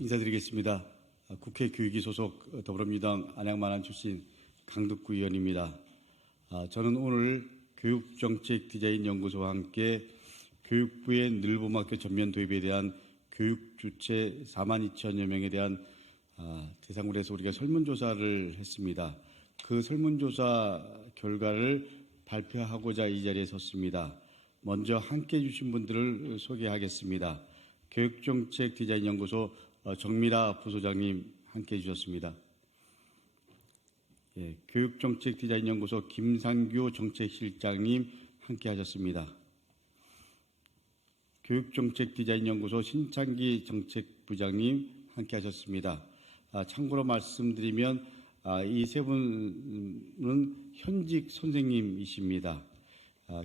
인사드리겠습니다. 국회 교육위 소속 더불어민주당 안양만안 출신 강덕구 의원입니다. 저는 오늘 교육정책디자인연구소와 함께 교육부의 늘봄학교 전면 도입에 대한 교육주체 42,000여 명에 대한 대상으로 해서 우리가 설문조사를 했습니다. 그 설문조사 결과를 발표하고자 이 자리에 섰습니다. 먼저 함께해 주신 분들을 소개하겠습니다. 교육정책디자인연구소 정미라 부소장님 함께해 주셨습니다. 교육정책디자인연구소 김상규 정책실장님 함께하셨습니다. 교육정책디자인연구소 신창기 정책부장님 함께하셨습니다. 참고로 말씀드리면 이 세 분은 현직 선생님이십니다.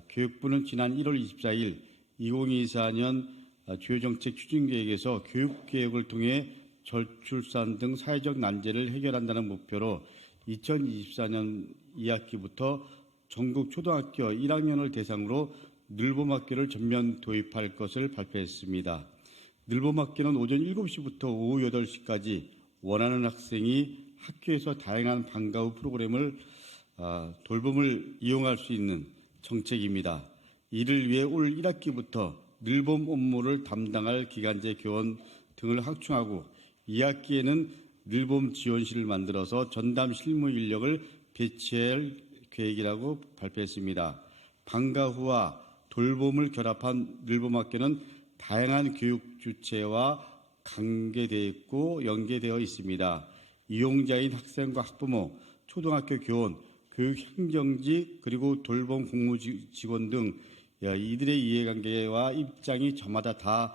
교육부는 지난 1월 24일 2024년 주요 정책 추진계획에서 교육개혁을 통해 저출산 등 사회적 난제를 해결한다는 목표로 2024년 2학기부터 전국 초등학교 1학년을 대상으로 늘봄학교를 전면 도입할 것을 발표했습니다. 늘봄학교는 오전 7시부터 오후 8시까지 원하는 학생이 학교에서 다양한 방과 후 프로그램을 돌봄을 이용할 수 있는 정책입니다. 이를 위해 올 1학기부터 늘봄 업무를 담당할 기간제 교원 등을 확충하고 2학기에는 늘봄 지원실을 만들어서 전담 실무 인력을 배치할 계획이라고 발표했습니다. 방과 후와 돌봄을 결합한 늘봄학교는 다양한 교육 주체와 관계되어 있고 연계되어 있습니다. 이용자인 학생과 학부모, 초등학교 교원, 교육행정직 그리고 돌봄 공무직원 등 이들의 이해관계와 입장이 저마다 다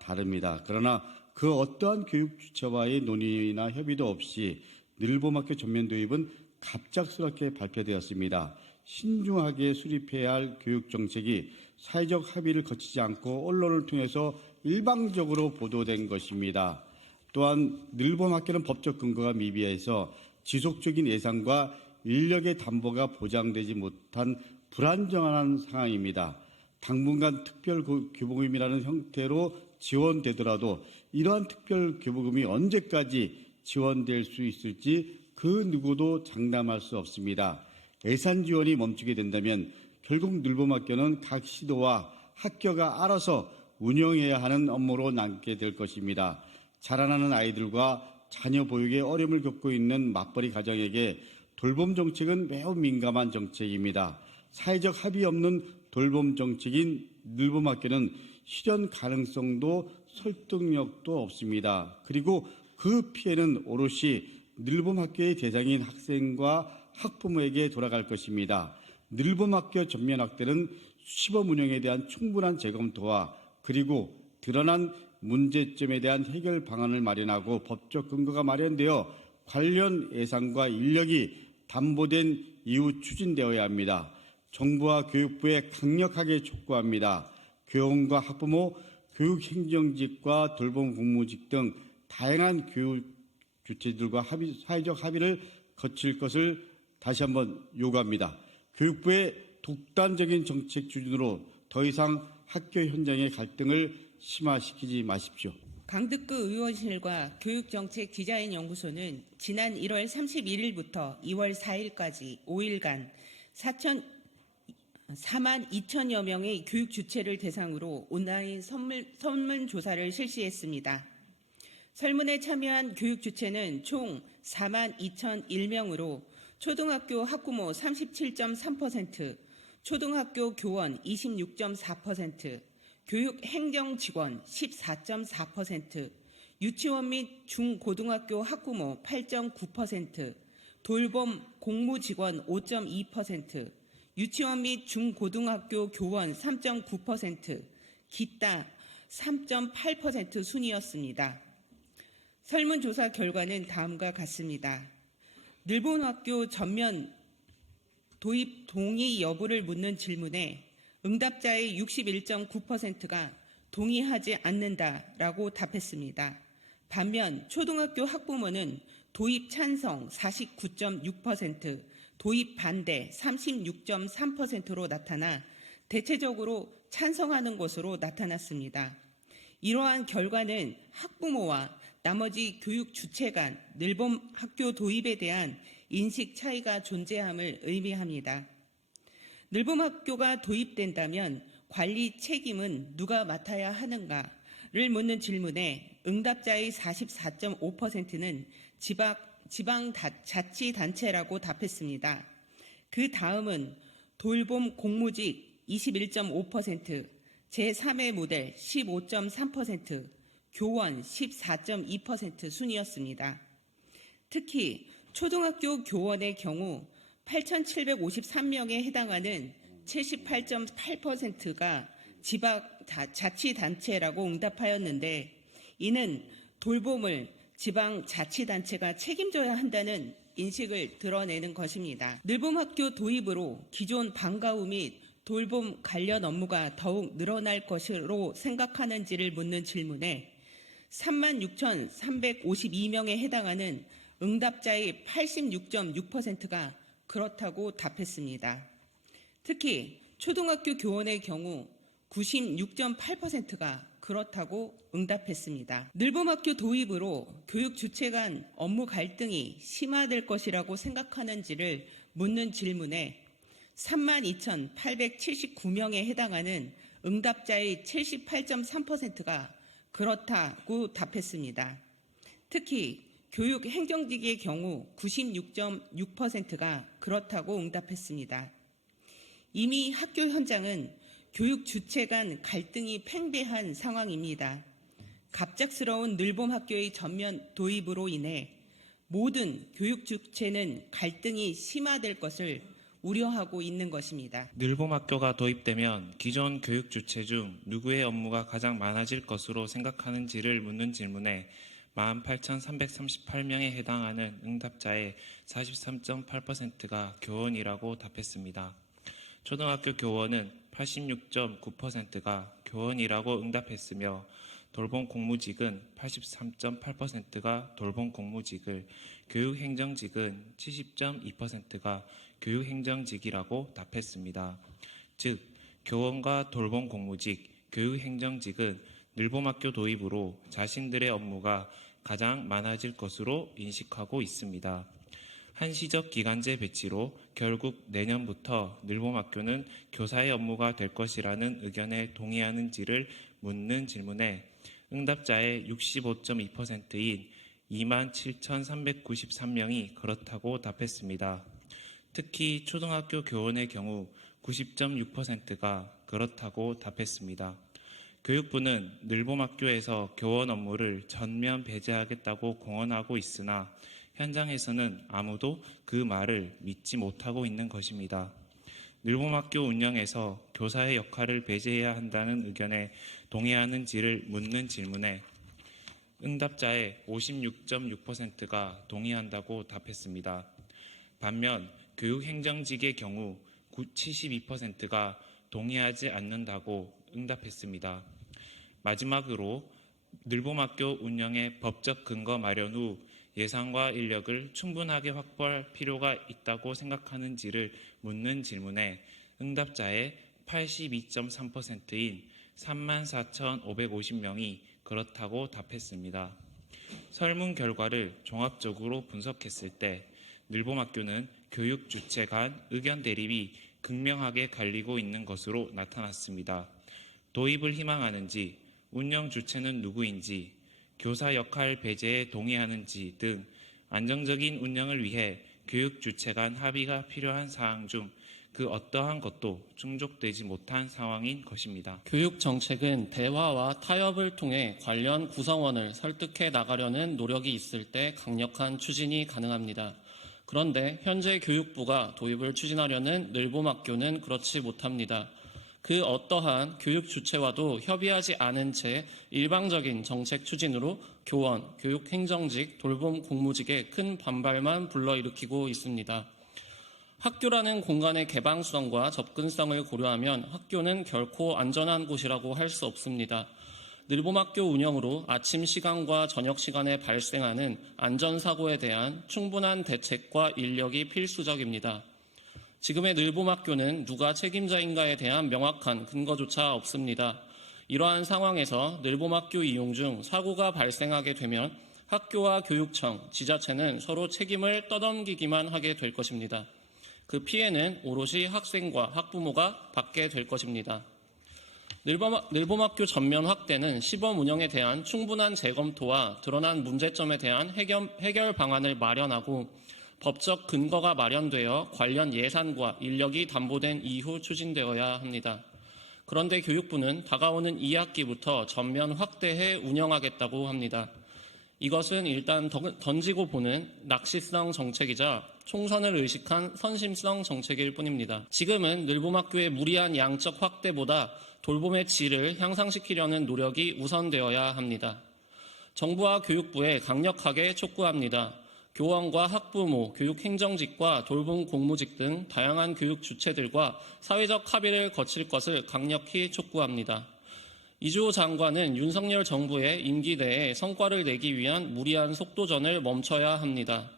다릅니다. 그러나 그 어떠한 교육 주체와의 논의나 협의도 없이 늘봄학교 전면 도입은 갑작스럽게 발표되었습니다. 신중하게 수립해야 할 교육 정책이 사회적 합의를 거치지 않고 언론을 통해서 일방적으로 보도된 것입니다. 또한 늘봄학교는 법적 근거가 미비해서 지속적인 예산과 인력의 담보가 보장되지 못한 불안정한 상황입니다. 당분간 특별교부금이라는 형태로 지원되더라도 이러한 특별교부금이 언제까지 지원될 수 있을지 그 누구도 장담할 수 없습니다. 예산 지원이 멈추게 된다면 결국 늘봄학교는 각 시도와 학교가 알아서 운영해야 하는 업무로 남게 될 것입니다. 자라나는 아이들과 자녀 보육에 어려움을 겪고 있는 맞벌이 가정에게 돌봄 정책은 매우 민감한 정책입니다. 사회적 합의 없는 돌봄 정책인 늘봄학교는 실현 가능성도 설득력도 없습니다. 그리고 그 피해는 오롯이 늘봄학교의 대상인 학생과 학부모에게 돌아갈 것입니다. 늘봄학교 전면 확대는 시범 운영에 대한 충분한 재검토와 그리고 드러난 문제점에 대한 해결 방안을 마련하고 법적 근거가 마련되어 관련 예산과 인력이 담보된 이후 추진되어야 합니다. 정부와 교육부에 강력하게 촉구합니다. 교원과 학부모, 교육행정직과 돌봄 공무직 등 다양한 교육 주체들과 사회적 합의를 거칠 것을 다시 한번 요구합니다. 교육부의 독단적인 정책 추진으로 더 이상 학교 현장의 갈등을 심화시키지 마십시오. 강덕구 의원실과 교육정책디자인연구소는 지난 1월 31일부터 2월 4일까지 5일간 4만 2천여 명의 교육 주체를 대상으로 온라인 설문조사를 실시했습니다. 설문에 참여한 교육 주체는 총 4만 2,001명으로 초등학교 학부모 37.3%, 초등학교 교원 26.4%, 교육행정직원 14.4%, 유치원 및 중고등학교 학부모 8.9%, 돌봄 공무직원 5.2%, 유치원 및 중고등학교 교원 3.9%, 기타 3.8% 순이었습니다. 설문조사 결과는 다음과 같습니다. 늘봄학교 전면 도입 동의 여부를 묻는 질문에 응답자의 61.9%가 동의하지 않는다라고 답했습니다. 반면 초등학교 학부모는 도입 찬성 49.6%, 도입 반대 36.3%로 나타나 대체적으로 찬성하는 것으로 나타났습니다. 이러한 결과는 학부모와 나머지 교육 주체 간 늘봄 학교 도입에 대한 인식 차이가 존재함을 의미합니다. 늘봄 학교가 도입된다면 관리 책임은 누가 맡아야 하는가를 묻는 질문에 응답자의 44.5%는 지방자치단체라고 답했습니다. 그 다음은 돌봄 공무직 21.5%, 제3의 모델 15.3%, 교원 14.2% 순이었습니다. 특히 초등학교 교원의 경우 8,753명에 해당하는 78.8%가 지방자치단체라고 응답하였는데, 이는 돌봄을 지방자치단체가 책임져야 한다는 인식을 드러내는 것입니다. 늘봄학교 도입으로 기존 방과후 및 돌봄 관련 업무가 더욱 늘어날 것으로 생각하는지를 묻는 질문에 36,352명에 해당하는 응답자의 86.6%가 그렇다고 답했습니다. 특히 초등학교 교원의 경우 96.8%가 그렇다고 응답했습니다. 늘봄학교 도입으로 교육 주체 간 업무 갈등이 심화될 것이라고 생각하는지를 묻는 질문에 32,879명에 해당하는 응답자의 78.3%가 그렇다고 답했습니다. 특히 교육 행정직의 경우 96.6%가 그렇다고 응답했습니다. 이미 학교 현장은 교육 주체 간 갈등이 팽배한 상황입니다. 갑작스러운 늘봄 학교의 전면 도입으로 인해 모든 교육 주체는 갈등이 심화될 것을 우려하고 있는 것입니다. 늘봄 학교가 도입되면 기존 교육 주체 중 누구의 업무가 가장 많아질 것으로 생각하는지를 묻는 질문에 48,338명에 해당하는 응답자의 43.8%가 교원이라고 답했습니다. 초등학교 교원은 86.9%가 교원이라고 응답했으며 돌봄 공무직은 83.8%가 돌봄 공무직을, 교육행정직은 70.2%가 교육행정직이라고 답했습니다. 즉, 교원과 돌봄 공무직, 교육행정직은 늘봄학교 도입으로 자신들의 업무가 가장 많아질 것으로 인식하고 있습니다. 한시적 기간제 배치로 결국 내년부터 늘봄학교는 교사의 업무가 될 것이라는 의견에 동의하는지를 묻는 질문에 응답자의 65.2%인 27,393명이 그렇다고 답했습니다. 특히 초등학교 교원의 경우 90.6%가 그렇다고 답했습니다. 교육부는 늘봄학교에서 교원 업무를 전면 배제하겠다고 공언하고 있으나 현장에서는 아무도 그 말을 믿지 못하고 있는 것입니다. 늘봄학교 운영에서 교사의 역할을 배제해야 한다는 의견에 동의하는지를 묻는 질문에 응답자의 56.6%가 동의한다고 답했습니다. 반면 교육행정직의 경우 72%가 동의하지 않는다고 응답했습니다. 마지막으로 늘봄학교 운영의 법적 근거 마련 후 예산과 인력을 충분하게 확보할 필요가 있다고 생각하는지를 묻는 질문에 응답자의 82.3%인 34,550명이 그렇다고 답했습니다. 설문 결과를 종합적으로 분석했을 때 늘봄학교는 교육 주체 간 의견 대립이 극명하게 갈리고 있는 것으로 나타났습니다. 도입을 희망하는지, 운영 주체는 누구인지, 교사 역할 배제에 동의하는지 등 안정적인 운영을 위해 교육 주체 간 합의가 필요한 사항 중 그 어떠한 것도 충족되지 못한 상황인 것입니다. 교육 정책은 대화와 타협을 통해 관련 구성원을 설득해 나가려는 노력이 있을 때 강력한 추진이 가능합니다. 그런데 현재 교육부가 도입을 추진하려는 늘봄학교는 그렇지 못합니다. 그 어떠한 교육 주체와도 협의하지 않은 채 일방적인 정책 추진으로 교원, 교육행정직, 돌봄 공무직에 큰 반발만 불러일으키고 있습니다. 학교라는 공간의 개방성과 접근성을 고려하면 학교는 결코 안전한 곳이라고 할 수 없습니다. 늘봄학교 운영으로 아침 시간과 저녁 시간에 발생하는 안전사고에 대한 충분한 대책과 인력이 필수적입니다. 지금의 늘봄학교는 누가 책임자인가에 대한 명확한 근거조차 없습니다. 이러한 상황에서 늘봄학교 이용 중 사고가 발생하게 되면 학교와 교육청, 지자체는 서로 책임을 떠넘기기만 하게 될 것입니다. 그 피해는 오롯이 학생과 학부모가 받게 될 것입니다. 늘봄학교 전면 확대는 시범 운영에 대한 충분한 재검토와 드러난 문제점에 대한 해결 방안을 마련하고 법적 근거가 마련되어 관련 예산과 인력이 담보된 이후 추진되어야 합니다. 그런데 교육부는 다가오는 2학기부터 전면 확대해 운영하겠다고 합니다. 이것은 일단 던지고 보는 낚시성 정책이자 총선을 의식한 선심성 정책일 뿐입니다. 지금은 늘봄학교의 무리한 양적 확대보다 돌봄의 질을 향상시키려는 노력이 우선되어야 합니다. 정부와 교육부에 강력하게 촉구합니다. 교원과 학부모, 교육행정직과 돌봄 공무직 등 다양한 교육 주체들과 사회적 합의를 거칠 것을 강력히 촉구합니다. 이주호 장관은 윤석열 정부의 임기 내에 성과를 내기 위한 무리한 속도전을 멈춰야 합니다.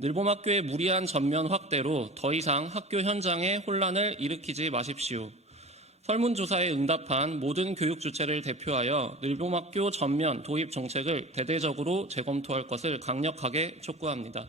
늘봄학교의 무리한 전면 확대로 더 이상 학교 현장에 혼란을 일으키지 마십시오. 설문조사에 응답한 모든 교육 주체를 대표하여 늘봄학교 전면 도입 정책을 대대적으로 재검토할 것을 강력하게 촉구합니다.